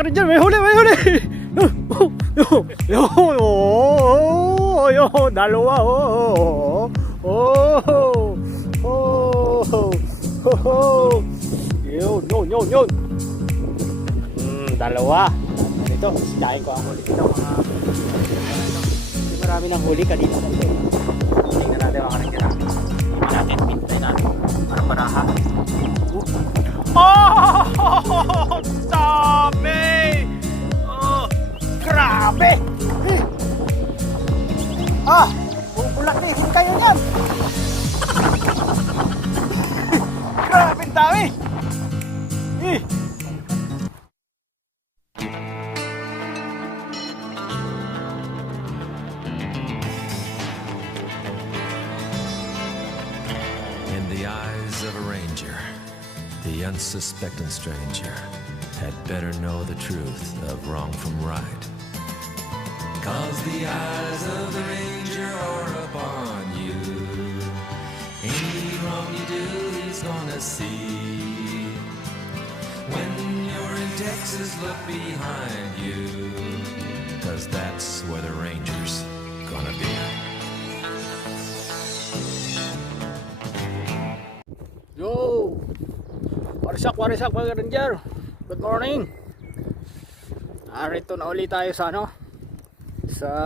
ka-ranger, may huli, may huli! Yo, yo, yo, yo, yo, dalawa, oh, oh, oh, oh, oh, yun, yun, yun, yun. Hmm, dalawa. Ito, silahin ko ang huli dito, mga marami ng huli kanina kasi. Tingnan natin mga ka-ranger. ha. Tingnan natin, pintay natin. Parang baraha. Oh! Dami! Grabe! Ah, na isin kayo niyan. grabe, ang dami! Eh. In the eyes of a ranger, the unsuspecting stranger had better know the truth of wrong from right. Cause the eyes of the ranger are upon you. Any wrong you do, he's gonna see. When you're in Texas, look behind you. Cause that's where the ranger's gonna be. Yo! Warisak, warisak mga ranger. Good morning. Narito na ulit tayo sa ano? Sa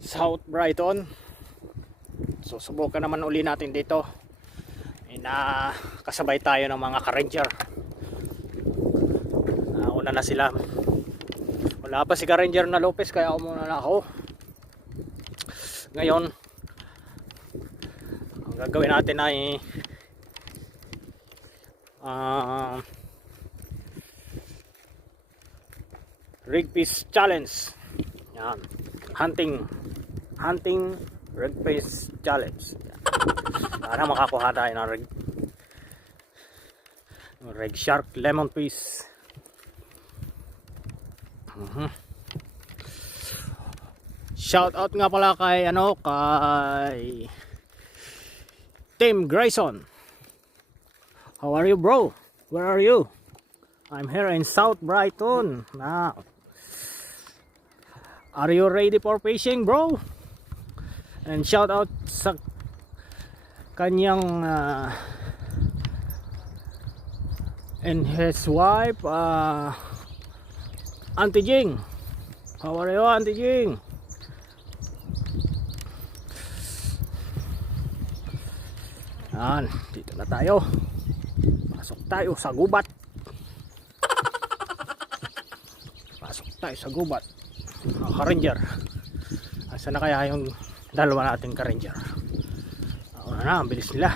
South Brighton. So subukan naman uli natin dito. Na kasabay tayo ng mga ka-ranger. Nauna na sila. Wala pa si ka-ranger na Lopez kaya umuna na ako. Ngayon, ang gagawin natin ay uh, rig piece challenge yan hunting hunting rig piece challenge para makakuha tayo ng rig rig shark lemon piece Mhm. shout out nga pala kay ano kay Tim Grayson. How are you, bro? Where are you? I'm here in South Brighton now. Are you ready for fishing, bro? And shout out sa kanyang uh, and his wife, uh, Auntie Jing. How are you, Auntie Jing? Yan, dito na tayo. Pasok tayo sa gubat. Pasok tayo sa gubat. Mga ka-ranger. Asa na kaya yung dalawa nating ka-ranger? Una na, ang bilis nila.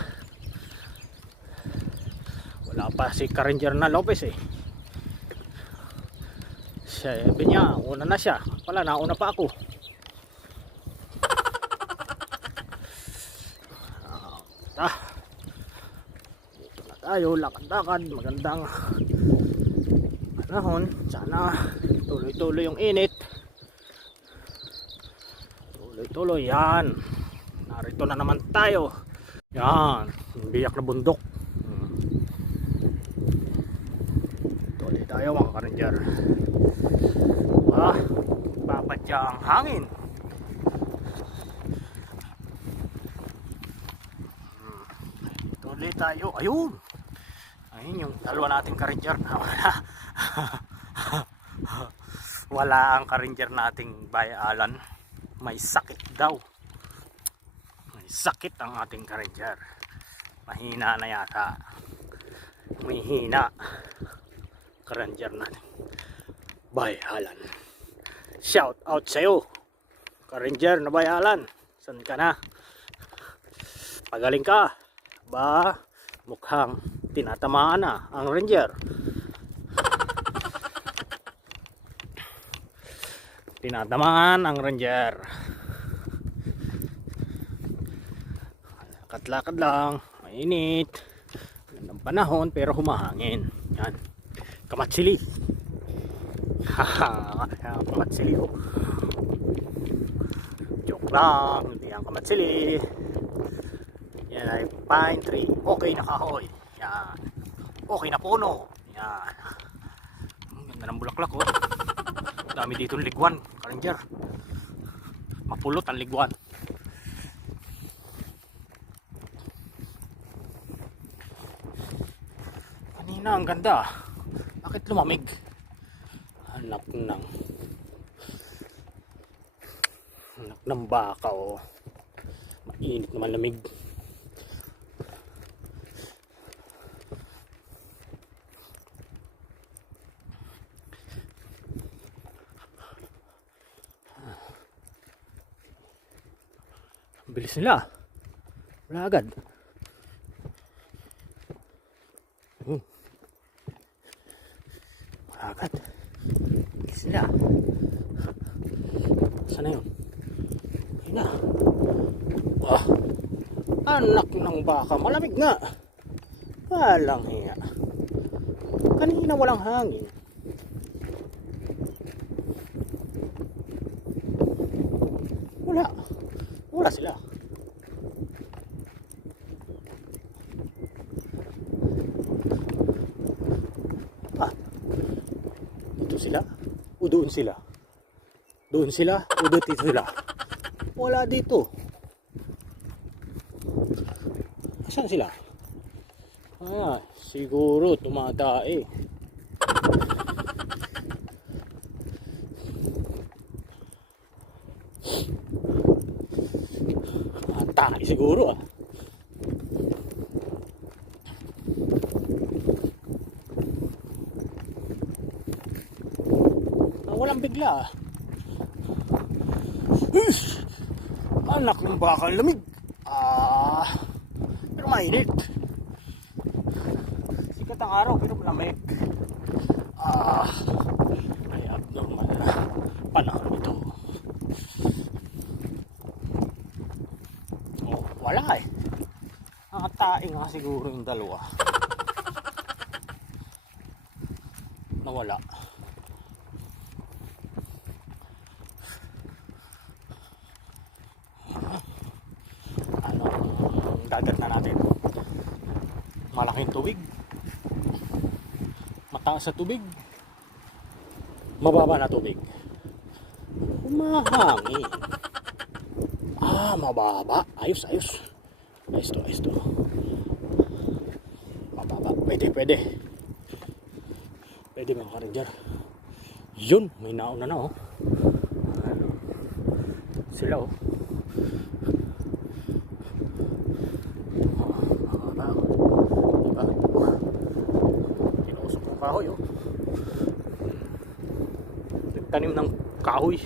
Wala pa si ka-ranger na Lopez eh. Sabi niya, una na siya. Pala, nauna pa ako. Ah, dito na tayo, lakad-lakad, magandang panahon. Sana tuloy-tuloy yung init. Tuloy-tuloy, yan. Narito na naman tayo. Yan, biyak na bundok. Hmm. Tuloy tayo mga karanjar. Ah, papadya ang hangin. Tuloy tayo. Ayun. Ayun yung dalawa nating ka-ranger wala. wala ang ka-ranger nating bayalan. May sakit daw. May sakit ang ating ka-ranger. Mahina na yata. May hina. Ka-ranger natin. Bayalan. Shout out sa'yo. Ka-ranger na bayalan. San ka na? Pagaling ka ba mukhang tinatamaan na ang ranger tinatamaan ang ranger lakad-lakad lang mainit ng panahon pero humahangin yan kamatsili haha kamatsili oh joke lang hindi ang kamatsili yan ay pine tree. Okay na kahoy. Yan. Okay na puno. Yan. ng bulaklak oh. Dami dito ligwan, Karanger. Mapulot ang ligwan. Kanina ang ganda. Bakit lumamig? Hanap ng Hanap ng baka oh. Mainit naman lamig. Bilis nila. Wala agad. Hmm. Wala agad. Bilis nila. Saan na yun? Ayun na. Ah. Anak ng baka. Malamig nga. Walang hiya. Kanina walang hangin. Wala. Wala sila. Ah. Dito sila? O doon sila? Doon sila? O dito sila? Wala dito. Saan sila? Ah, siguro tumatae. Tae siguro ah. Ah, walang bigla ah. Anak ng baka lamig. Ah, pero mainit. Sikat ang araw pero malamig. Ah, ay abnormal na panahon ito. Oh, wala eh. Nakatae nga siguro yung dalawa. Nawala. Ano dagat na natin? Malaking tubig. Mataas sa tubig. Mababa na tubig. Humahangin. Ah, mababa. Ayos, ayos. Ayos to, ayos to. Mababa. Pwede, pwede. Pwede mga ka-ranger. Yun, may nauna na oh. Sila oh. Mababa oh. Diba? Tinusok ng kahoy oh. Nagtanim ng kahoy.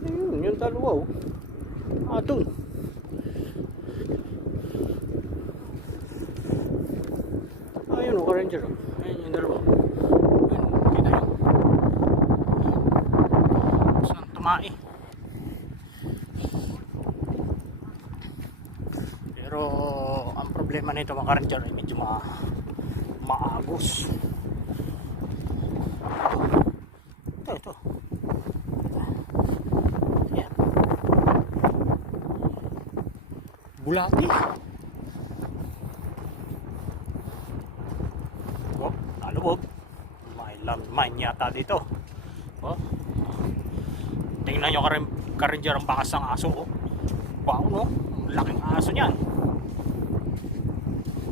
Ayun, yung dalawa oh. Ah, dun. Ayun oh, ka-ranger oh. Ayun yung dalawa. Ayun, kita nyo. Saan tumae? Pero ang problema nito mga ka-ranger ay medyo ma maagos. Ito, ito. Ayan. Bulati. Oh, nalubog. May landmine yata dito. Oh. Tingnan nyo ka ka-ranger ang bakas ng aso. Oh. Wow, no? Laking aso niyan.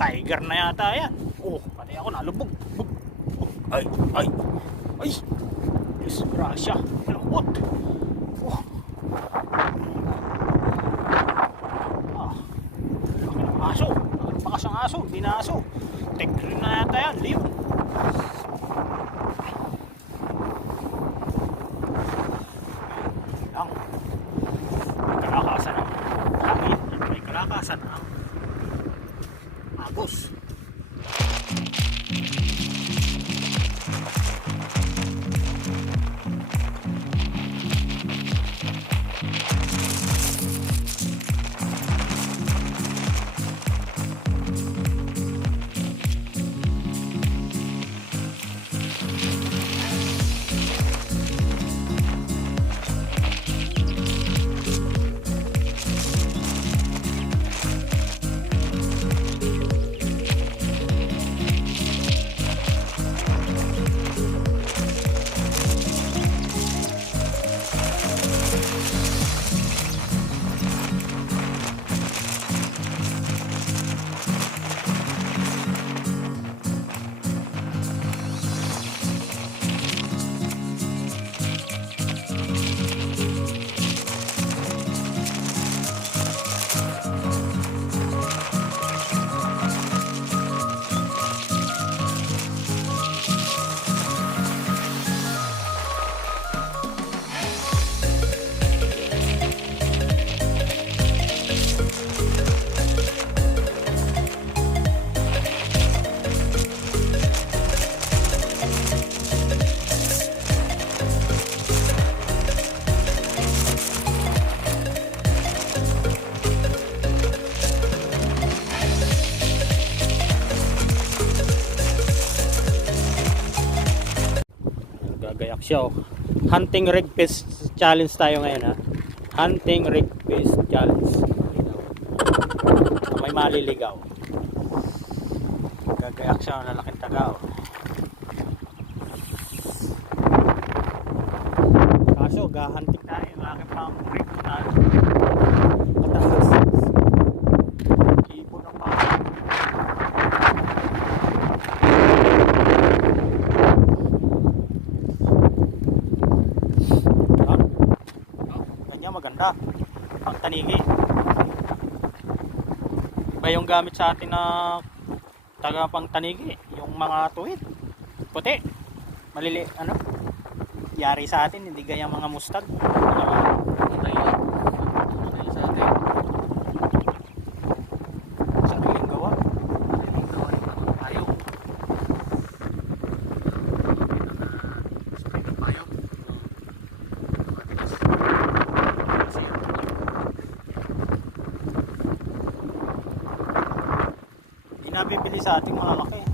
Tiger na yata yan. Oh, pati ako nalubog. Bug. Ay, ay, ay. Disgrasya. Lambot. Greek Gagayak siya oh. Hunting rig fish challenge tayo ngayon ha. Hunting rig fish challenge. May maliligaw. Gagayak siya ng lalaking taga oh. Kaso gahantik tayo. Laki pang rig tayo. Mataas. Ibo ng mga. Ah, Ganyan maganda. Pang tanigi. Iba yung gamit sa atin na taga pang tanigi. Yung mga tuwid. Puti. Malili, ano? Yari sa atin, hindi gaya mga mustag. Sariling gawa. Hindi nabibili sa ating malalaki. Ganyan.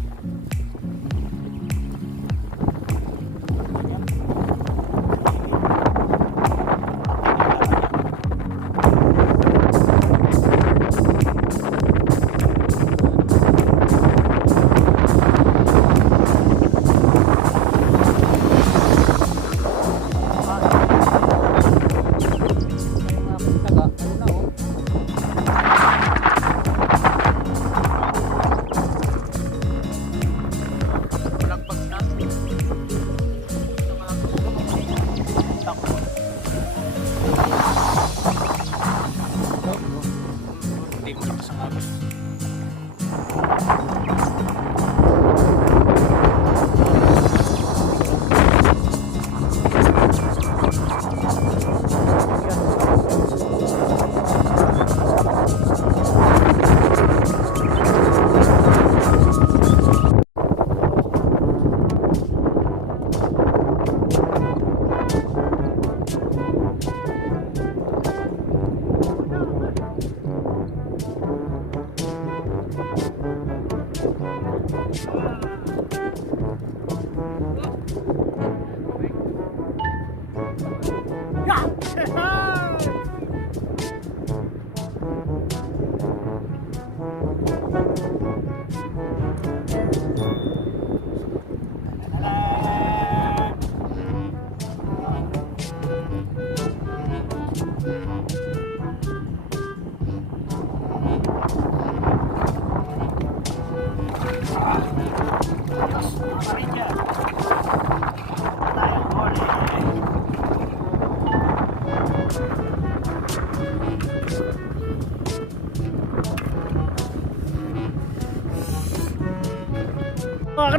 Mga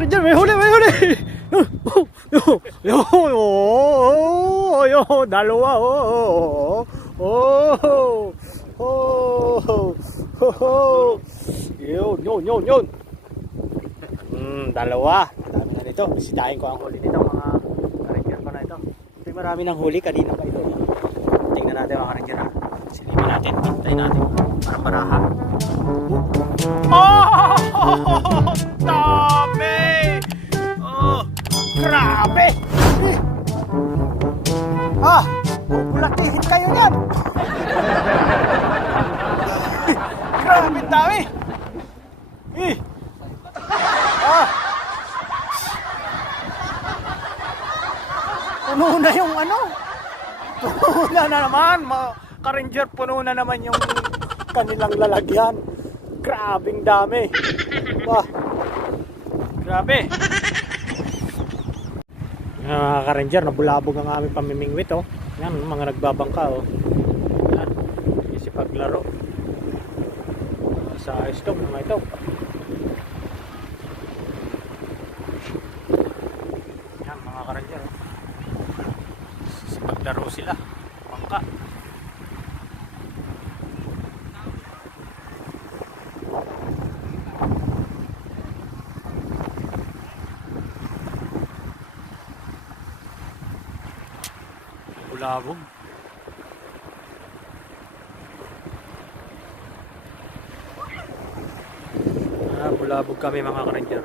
ka may huli, may huli! Yo, yo, yo, dalawa, oh, oh, oh, oh, oh, oh, yun, yun, yun, yun. Hmm, dalawa. Dami na nito. Bisitahin ko ang huli nito, mga karangyan ko na ito. Ito marami ng huli, kanina pa ito. Tingnan natin mga karangyan ha. Silipin natin, hintayin natin. Para maraha. Oh! Dami! Grabe! Ah! Bulakihin kayo niyan! Grabe dami! Eh! Ah! Puno na yung ano? Puno na naman! Mga ka-ranger, puno na naman yung kanilang lalagyan. Grabing dami. Wah. Grabe. Yan, mga ka-ranger, nabulabog ang aming pamimingwit oh. Yan, mga nagbabangka oh. Yan, si paglaro. Sa stock mga ito. Yan, mga ka-ranger oh. Si paglaro sila. Bangka. Bulabog. Ah, bulabog kami mga ka-ranger.